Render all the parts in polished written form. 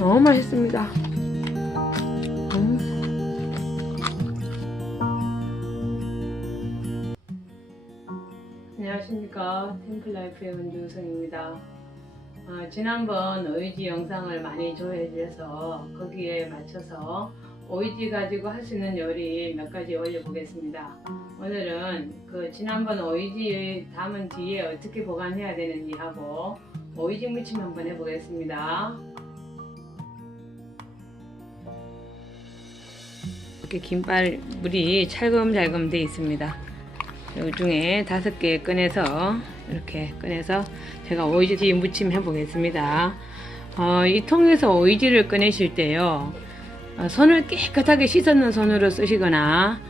너무 맛있습니다. 안녕하십니까. 템플라이프의 은주성입니다. 지난번 오이지 영상을 많이 조회해 주셔서 거기에 맞춰서 오이지 가지고 할 수 있는 요리 몇 가지 올려보겠습니다. 오늘은 그 지난번 오이지 담은 뒤에 어떻게 보관해야 되는지 하고 오이지 무침 한번 해보겠습니다. 이렇게 김발물이 찰금찰금 되어 있습니다. 이 중에 5개 꺼내서 이렇게 꺼내서 제가 오이지 무침 해보겠습니다. 이 통에서 오이지를 꺼내실 때요, 손을 깨끗하게 씻었는 손으로 쓰시거나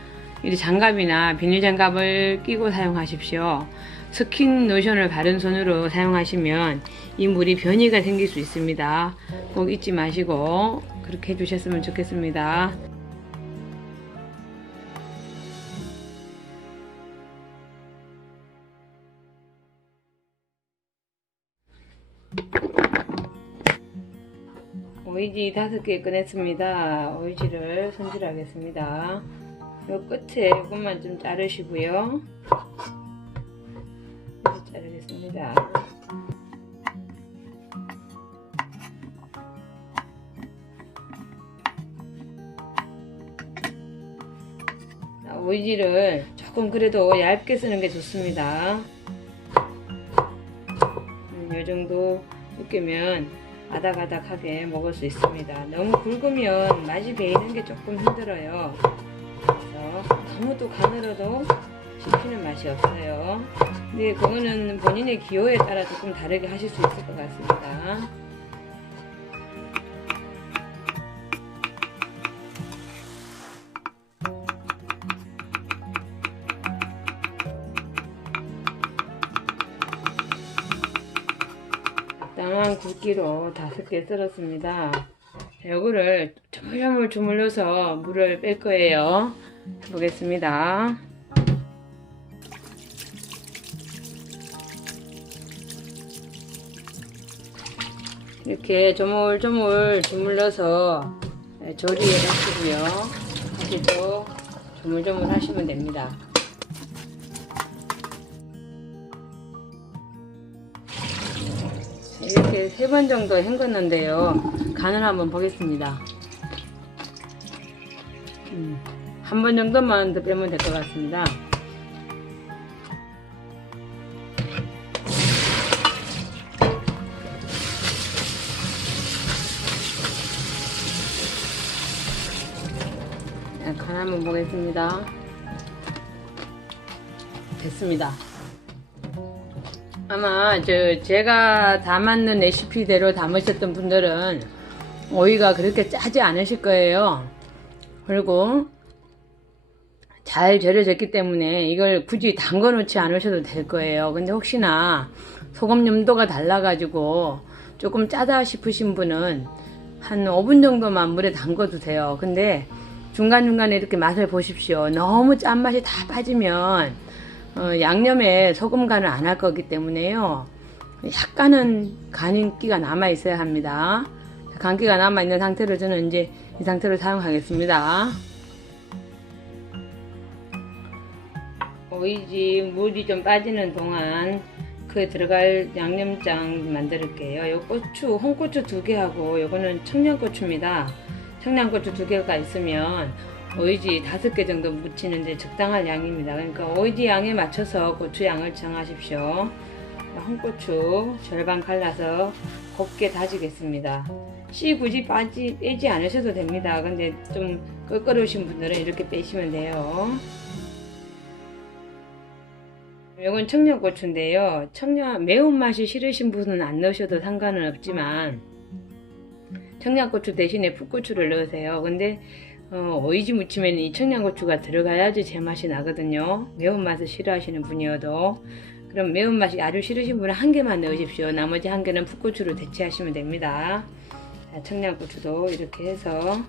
이 장갑이나 비닐장갑을 끼고 사용하십시오. 스킨 로션을 바른 손으로 사용하시면 이 물이 변이가 생길 수 있습니다. 꼭 잊지 마시고 그렇게 해주셨으면 좋겠습니다. 오이지 5개 꺼냈습니다. 오이지를 손질하겠습니다. 요 끝에 이것만 좀 자르시고요. 이렇게 자르겠습니다. 오이지를 조금 그래도 얇게 쓰는 게 좋습니다. 이 정도 두께면 아닥아닥하게 먹을 수 있습니다. 너무 굵으면 맛이 배이는 게 조금 힘들어요. 그래서 너무 또 가늘어도 씹히는 맛이 없어요. 근데 그거는 본인의 기호에 따라 조금 다르게 하실 수 있을 것 같습니다. 적당한 굵기로 5개 썰었습니다. 요거를 조물조물 주물러서 물을 뺄 거예요. 해보겠습니다. 이렇게 조물조물 주물러서 조리에 하시고요. 다시 또 조물조물 하시면 됩니다. 이렇게 3번 정도 헹궜는데요. 간을 한번 보겠습니다. 1번 정도만 더 빼면 될 것 같습니다. 간 한번 보겠습니다. 됐습니다. 아마 제가 담았는 레시피대로 담으셨던 분들은 오이가 그렇게 짜지 않으실 거예요. 그리고 잘 절여졌기 때문에 이걸 굳이 담궈 놓지 않으셔도 될 거예요. 근데 혹시나 소금 염도가 달라가지고 조금 짜다 싶으신 분은 한 5분 정도만 물에 담궈 두세요. 근데 중간중간에 이렇게 맛을 보십시오. 너무 짠맛이 다 빠지면 양념에 소금 간을 안 할 거기 때문에요. 약간은 간기가 남아 있어야 합니다. 간기가 남아 있는 상태로 저는 이제 이 상태로 사용하겠습니다. 오이지 물이 좀 빠지는 동안 그에 들어갈 양념장 만들게요. 요 고추, 홍고추 2개하고 요거는 청양고추입니다. 청양고추 2개가 있으면 오이지 5개 정도 무치는데 적당한 양입니다. 그러니까 오이지 양에 맞춰서 고추 양을 정하십시오. 홍고추 절반 갈라서 곱게 다지겠습니다. 씨 굳이 빼지 않으셔도 됩니다. 근데 좀 껄끄러우신 분들은 이렇게 빼시면 돼요. 이건 청양고추인데요. 매운맛이 싫으신 분은 안 넣으셔도 상관은 없지만 청양고추 대신에 풋고추를 넣으세요. 근데 오이지 무침에는 이 청양고추가 들어가야지 제맛이 나거든요. 매운맛을 싫어하시는 분이어도. 그럼 매운맛이 아주 싫으신 분은 1개만 넣으십시오. 나머지 1개는 풋고추로 대체하시면 됩니다. 자, 청양고추도 이렇게 해서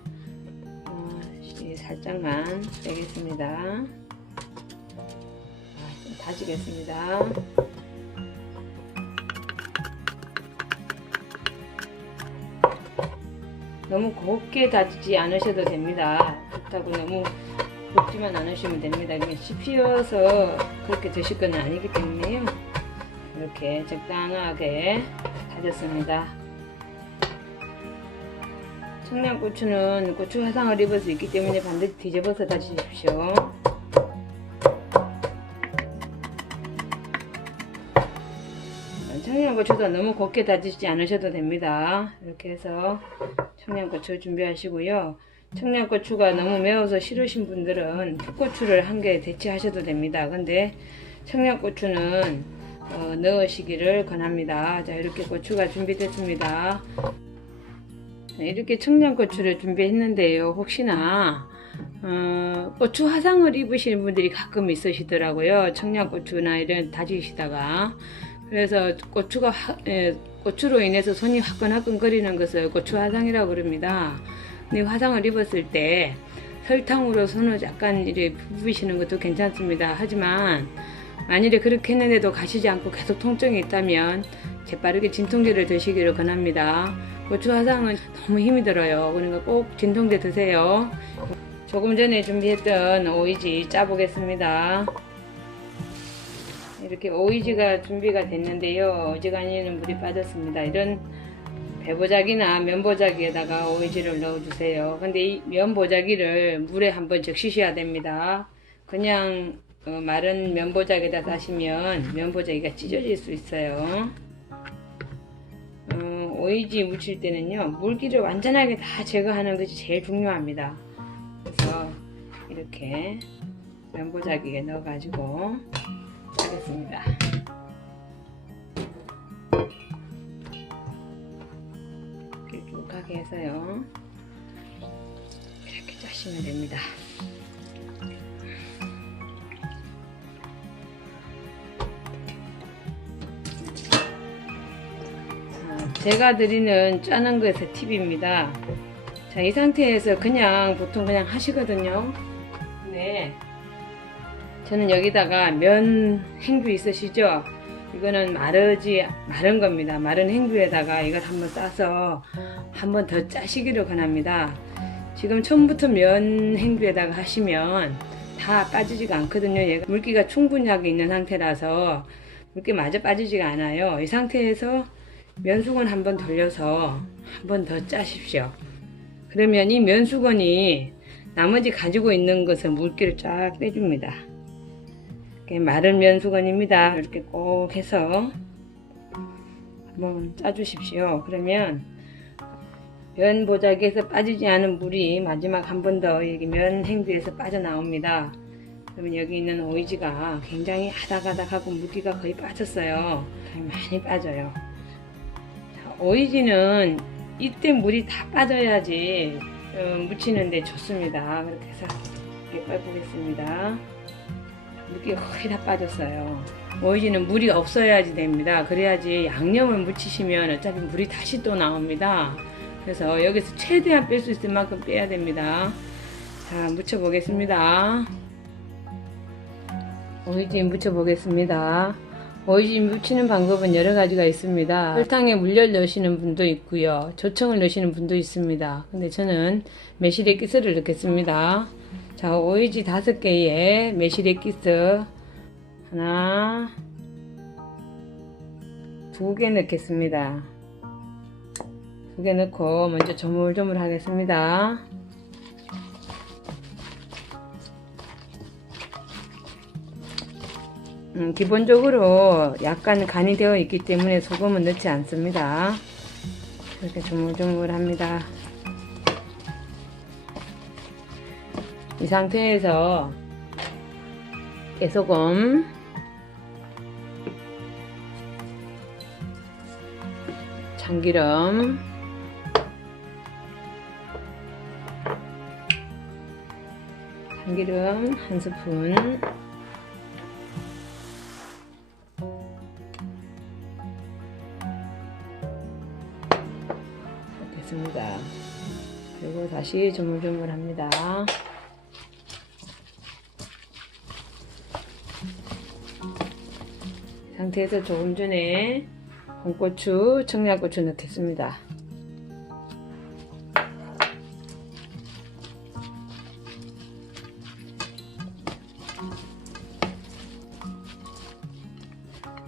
살짝만 빼겠습니다. 다지겠습니다. 너무 곱게 다지지 않으셔도 됩니다. 그렇다고 너무 굽지만 않으시면 됩니다. 이게 씹혀서 그렇게 드실 건 아니기 때문에요. 이렇게 적당하게 다졌습니다. 청양고추는 고추 화상을 입을 수 있기 때문에 반드시 뒤집어서 다지십시오. 청양고추도 너무 곱게 다지지 않으셔도 됩니다. 이렇게 해서 청양고추 준비하시고요. 청양고추가 너무 매워서 싫으신 분들은 풋고추를 한 개 대체하셔도 됩니다. 근데 청양고추는 넣으시기를 권합니다. 자, 이렇게 고추가 준비됐습니다. 이렇게 청양고추를 준비했는데요. 혹시나 고추 화상을 입으시는 분들이 가끔 있으시더라고요. 청양고추나 이런 다지시다가. 그래서 고추로 인해서 손이 화끈화끈 거리는 것을 고추 화상이라고 그럽니다. 근데 화상을 입었을 때 설탕으로 손을 약간 이렇게 부비시는 것도 괜찮습니다. 하지만 만일에 그렇게 했는데도 가시지 않고 계속 통증이 있다면 재빠르게 진통제를 드시기를 권합니다. 고추 화상은 너무 힘이 들어요. 그러니까 꼭 진통제 드세요. 조금 전에 준비했던 오이지 짜보겠습니다. 이렇게 오이지가 준비가 됐는데요. 어지간히는 물이 빠졌습니다. 이런 배보자기나 면보자기에다가 오이지를 넣어주세요. 근데 이 면보자기를 물에 한번 적시셔야 됩니다. 그냥 마른 면보자기에다 다시면 면보자기가 찢어질 수 있어요. 오이지 무칠 때는요, 물기를 완전하게 다 제거하는 것이 제일 중요합니다. 그래서 이렇게 면보자기에 넣어가지고 하겠습니다. 이렇게 해서요, 이렇게 짜시면 됩니다. 제가 드리는 짜는 것의 팁입니다. 자, 이 상태에서 보통 그냥 하시거든요. 네. 저는 여기다가 면 행주 있으시죠? 이거는 마른 겁니다. 마른 행주에다가 이걸 한번 싸서 한번 더 짜시기를 권합니다. 지금 처음부터 면 행주에다가 하시면 다 빠지지가 않거든요. 얘가 물기가 충분하게 있는 상태라서 물기 마저 빠지지가 않아요. 이 상태에서 면수건 한번 돌려서 한번 더 짜십시오. 그러면 이 면수건이 나머지 가지고 있는 것을 물기를 쫙 빼줍니다. 마른 면수건입니다. 이렇게 꼭 해서 한번 짜주십시오. 그러면 면 보자기에서 빠지지 않은 물이 마지막 한 번 더 여기 면 행주에서 빠져나옵니다. 그러면 여기 있는 오이지가 굉장히 아닥아닥하고 물기가 거의 빠졌어요. 많이 빠져요. 오이지는 이때 물이 다 빠져야지 무치는데 좋습니다. 그렇게 해서 이렇게 빼보겠습니다. 물기가 거의 다 빠졌어요. 오이지는 물이 없어야지 됩니다. 그래야지 양념을 무치시면 어차피 물이 다시 또 나옵니다. 그래서 여기서 최대한 뺄 수 있을 만큼 빼야 됩니다. 자, 무쳐 보겠습니다. 오이지 무쳐 보겠습니다. 오이지 무치는 방법은 여러 가지가 있습니다. 설탕에 물엿 넣으시는 분도 있고요, 조청을 넣으시는 분도 있습니다. 근데 저는 매실액기스를 넣겠습니다. 자, 오이지 5개에 매실액기스 하나, 2개 넣겠습니다. 2개 넣고 먼저 조물조물 하겠습니다. 기본적으로 약간 간이 되어 있기 때문에 소금은 넣지 않습니다. 이렇게 조물조물 합니다. 이 상태에서 깨소금, 참기름, 참기름 1스푼, 됐습니다. 그리고 다시 조물조물 합니다. 이 상태에서 조금 전에 홍고추, 청양고추 넣겠습니다.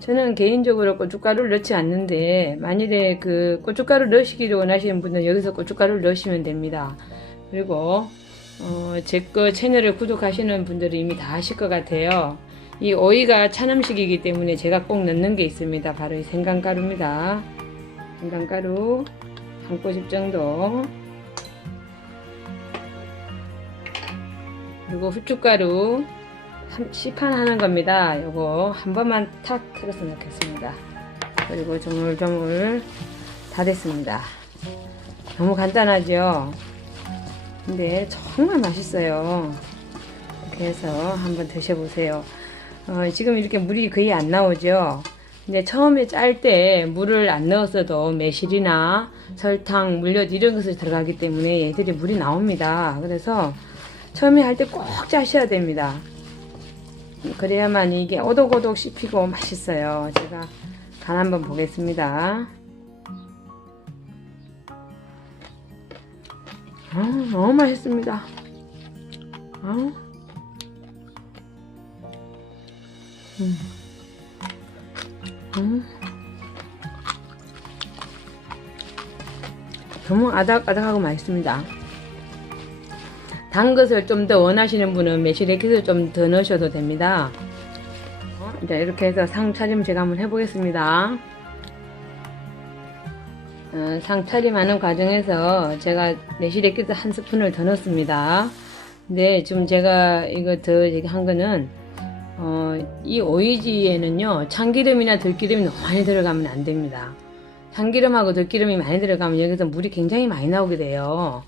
저는 개인적으로 고춧가루를 넣지 않는데, 만일에 그 고춧가루 넣으시기로 원하시는 분은 여기서 고춧가루를 넣으시면 됩니다. 그리고 제 거 채널을 구독하시는 분들은 이미 다 아실 것 같아요. 이 오이가 찬 음식이기 때문에 제가 꼭 넣는 게 있습니다. 바로 이 생강가루입니다. 생강가루 한 꼬집 정도, 그리고 후춧가루 시판 하는 겁니다. 요거 한 번만 탁 틀어서 넣겠습니다. 그리고 조물조물 다 됐습니다. 너무 간단하죠? 근데 정말 맛있어요. 이렇게 해서 한번 드셔보세요. 지금 이렇게 물이 거의 안 나오죠? 근데 처음에 짤 때 물을 안 넣었어도 매실이나 설탕, 물엿 이런 것이 들어가기 때문에 얘들이 물이 나옵니다. 그래서 처음에 할 때 꼭 짜셔야 됩니다. 그래야만 이게 오독오독 씹히고 맛있어요. 제가 간 한번 보겠습니다. 너무 맛있습니다. 너무 아삭아삭하고 맛있습니다. 단 것을 좀 더 원하시는 분은 매실액기스를 좀 더 넣으셔도 됩니다. 자, 이렇게 해서 상 차림 제가 한번 해보겠습니다. 상 차림하는 과정에서 제가 매실액기스 한 스푼을 더 넣습니다. 근데 지금 제가 이거 더 한 거는 이 오이지에는요 참기름이나 들기름이 너무 많이 들어가면 안 됩니다. 참기름하고 들기름이 많이 들어가면 여기서 물이 굉장히 많이 나오게 돼요.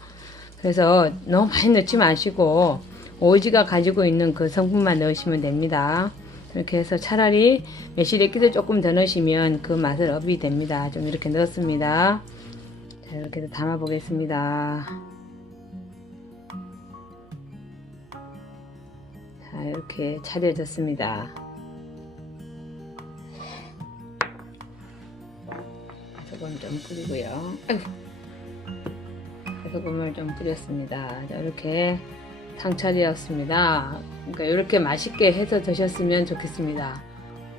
그래서 너무 많이 넣지 마시고 오이지가 가지고 있는 그 성분만 넣으시면 됩니다. 이렇게 해서 차라리 매실액기스 조금 더 넣으시면 그 맛을 업이 됩니다. 좀 이렇게 넣었습니다. 자, 이렇게 해서 담아 보겠습니다. 자, 이렇게 차려졌습니다. 소금 좀 뿌리고요. 아이고. 소금을 좀 뿌렸습니다. 자, 이렇게 상차리였습니다. 그러니까 이렇게 맛있게 해서 드셨으면 좋겠습니다.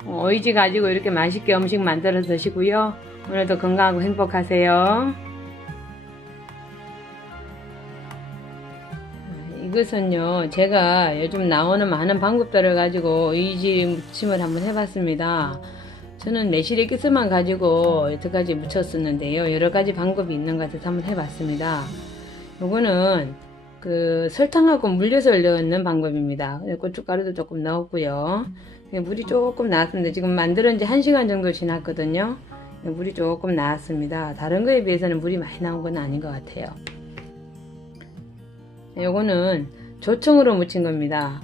오이지 가지고 이렇게 맛있게 음식 만들어 드시고요. 오늘도 건강하고 행복하세요. 이것은요 제가 요즘 나오는 많은 방법들을 가지고 오이지 무침을 한번 해봤습니다. 저는 매실액기스만 가지고 여태까지 무쳤었는데요. 여러가지 방법이 있는 것 같아서 한번 해봤습니다. 요거는 그 설탕하고 물엿을 넣는 방법입니다. 고춧가루도 조금 넣었고요. 물이 조금 나왔습니다. 지금 만들은 지 1시간 정도 지났거든요. 물이 조금 나왔습니다. 다른 거에 비해서는 물이 많이 나온 건 아닌 것 같아요. 요거는 조청으로 무친 겁니다.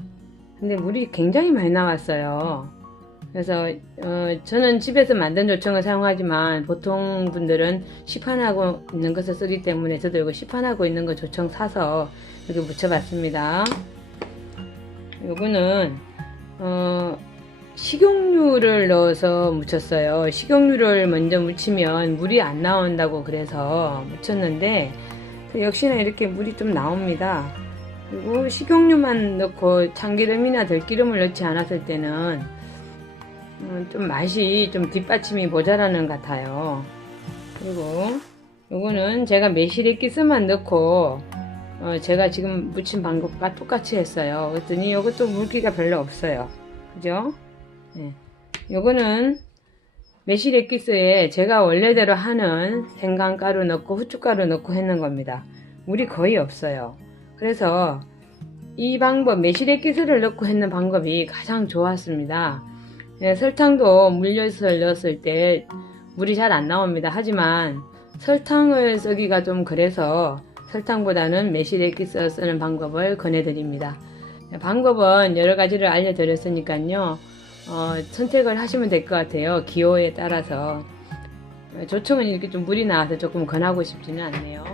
근데 물이 굉장히 많이 나왔어요. 그래서 저는 집에서 만든 조청을 사용하지만 보통 분들은 시판하고 있는 것을 쓰기 때문에 저도 이거 시판하고 있는 거 조청 사서 이렇게 묻혀봤습니다. 요거는 식용유를 넣어서 묻혔어요. 식용유를 먼저 묻히면 물이 안 나온다고 그래서 묻혔는데 역시나 이렇게 물이 좀 나옵니다. 그리고 식용유만 넣고 참기름이나 들기름을 넣지 않았을 때는 좀 맛이 좀 뒷받침이 모자라는 것 같아요. 그리고 요거는 제가 매실액기스만 넣고 제가 지금 무친 방법과 똑같이 했어요. 그랬더니 요것도 물기가 별로 없어요. 그죠? 네. 요거는 매실액기스에 제가 원래대로 하는 생강가루 넣고 후춧가루 넣고 했는 겁니다. 물이 거의 없어요. 그래서 이 방법, 매실액기스를 넣고 했는 방법이 가장 좋았습니다. 네, 설탕도 물엿을 넣었을 때 물이 잘 안 나옵니다. 하지만 설탕을 쓰기가 좀 그래서 설탕보다는 매실액기스 쓰는 방법을 권해드립니다. 방법은 여러 가지를 알려드렸으니까요. 선택을 하시면 될 것 같아요. 기호에 따라서. 조청은 이렇게 좀 물이 나와서 조금 권하고 싶지는 않네요.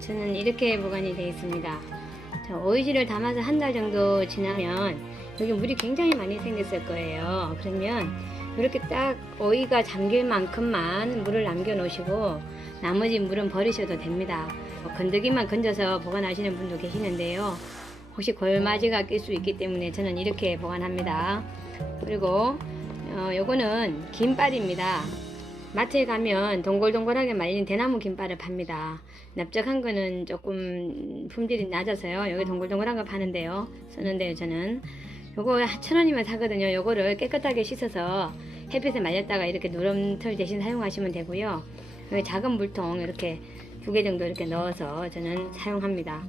저는 이렇게 보관이 되어 있습니다. 오이지를 담아서 한 달 정도 지나면 여기 물이 굉장히 많이 생겼을 거예요. 그러면 이렇게 딱 오이가 잠길 만큼만 물을 남겨 놓으시고 나머지 물은 버리셔도 됩니다. 건더기만 건져서 보관하시는 분도 계시는데요. 혹시 골마지가 낄 수 있기 때문에 저는 이렇게 보관합니다. 그리고 요거는 김발입니다. 마트에 가면 동글동글하게 말린 대나무 김발을 팝니다. 납작한 거는 조금 품질이 낮아서요. 여기 동글동글한 거 파는데요. 쓰는데요, 저는. 요거 1,000원이면 사거든요. 요거를 깨끗하게 씻어서 햇빛에 말렸다가 이렇게 누름털 대신 사용하시면 되고요. 여기 작은 물통 이렇게 2개 정도 이렇게 넣어서 저는 사용합니다.